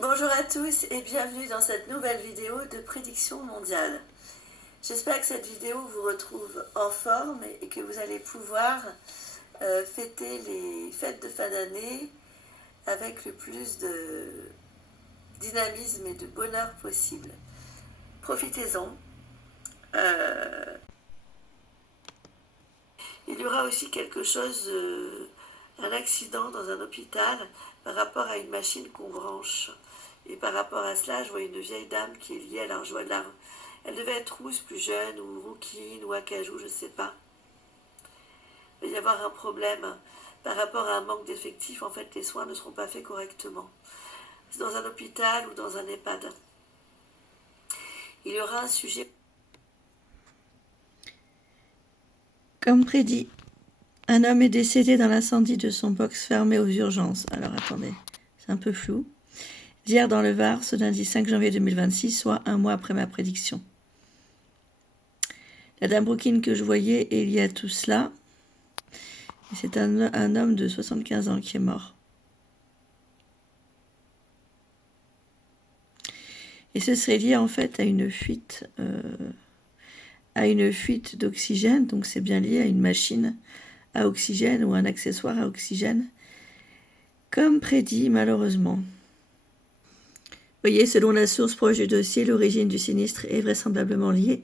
Bonjour à tous et bienvenue dans cette nouvelle vidéo de prédiction mondiale. J'espère que cette vidéo vous retrouve en forme et que vous allez pouvoir fêter les fêtes de fin d'année avec le plus de dynamisme et de bonheur possible. Profitez-en. Il y aura aussi quelque chose, un accident dans un hôpital par rapport à une machine qu'on branche. Et par rapport à cela, je vois une vieille dame qui est liée à l'argent de l'argent. Elle devait être rousse, plus jeune, ou rouquine, ou acajou, je ne sais pas. Il va y avoir un problème par rapport à un manque d'effectifs. En fait, les soins ne seront pas faits correctement. C'est dans un hôpital ou dans un EHPAD. Il y aura un sujet. Comme prédit, un homme est décédé dans l'incendie de son box fermé aux urgences. Alors attendez, c'est un peu flou. Hier dans le Var, ce lundi 5 janvier 2026, soit un mois après ma prédiction. La dame rouquine que je voyais est liée à tout cela. Et c'est un homme de 75 ans qui est mort. Et ce serait lié en fait à une fuite d'oxygène. Donc c'est bien lié à une machine à oxygène ou un accessoire à oxygène. Comme prédit malheureusement. Vous voyez, selon la source proche du dossier, l'origine du sinistre est vraisemblablement liée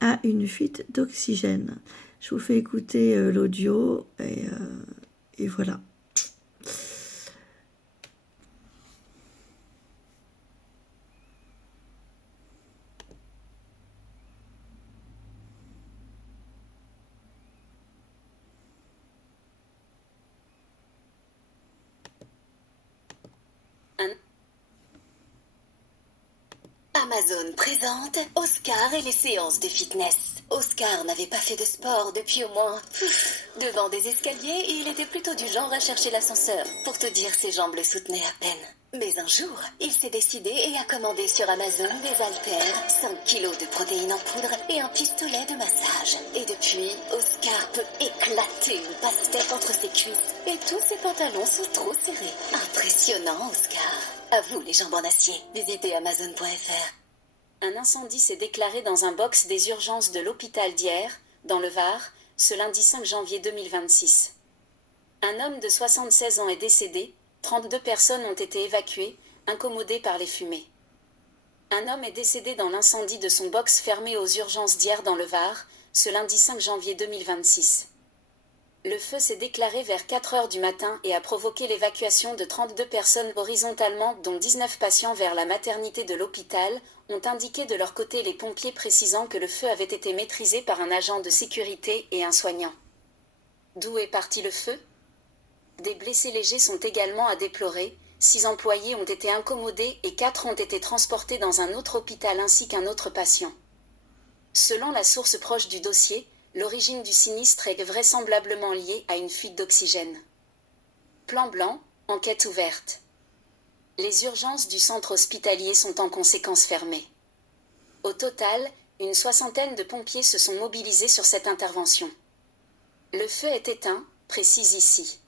à une fuite d'oxygène. Je vous fais écouter l'audio et voilà. Amazon présente Oscar et les séances de fitness. Oscar n'avait pas fait de sport depuis au moins devant des escaliers et il était plutôt du genre à chercher l'ascenseur. Pour te dire, ses jambes le soutenaient à peine. Mais un jour, il s'est décidé et a commandé sur Amazon des haltères, 5 kilos de protéines en poudre et un pistolet de massage. Et depuis, Oscar peut éclater une pastèque entre ses cuisses et tous ses pantalons sont trop serrés. Impressionnant, Oscar. À vous les jambes en acier. Visitez Amazon.fr. Un incendie s'est déclaré dans un box des urgences de l'hôpital d'Hyères, dans le Var, ce lundi 5 janvier 2026. Un homme de 76 ans est décédé, 32 personnes ont été évacuées, incommodées par les fumées. Un homme est décédé dans l'incendie de son box fermé aux urgences d'Hyères dans le Var, ce lundi 5 janvier 2026. Le feu s'est déclaré vers 4 heures du matin et a provoqué l'évacuation de 32 personnes horizontalement, dont 19 patients vers la maternité de l'hôpital, ont indiqué de leur côté les pompiers précisant que le feu avait été maîtrisé par un agent de sécurité et un soignant. D'où est parti le feu ? Des blessés légers sont également à déplorer, 6 employés ont été incommodés et 4 ont été transportés dans un autre hôpital ainsi qu'un autre patient. Selon la source proche du dossier, l'origine du sinistre est vraisemblablement liée à une fuite d'oxygène. Plan blanc, enquête ouverte. Les urgences du centre hospitalier sont en conséquence fermées. Au total, une 60aine de pompiers se sont mobilisés sur cette intervention. Le feu est éteint, précise ici.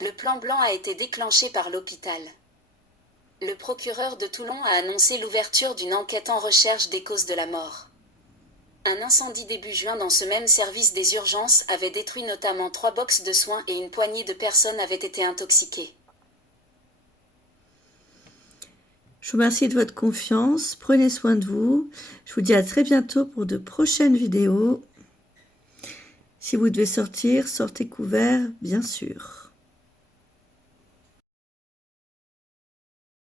Le plan blanc a été déclenché par l'hôpital. Le procureur de Toulon a annoncé l'ouverture d'une enquête en recherche des causes de la mort. Un incendie début juin dans ce même service des urgences avait détruit notamment 3 boxes de soins et une poignée de personnes avaient été intoxiquées. Je vous remercie de votre confiance. Prenez soin de vous. Je vous dis à très bientôt pour de prochaines vidéos. Si vous devez sortir, sortez couverts, bien sûr.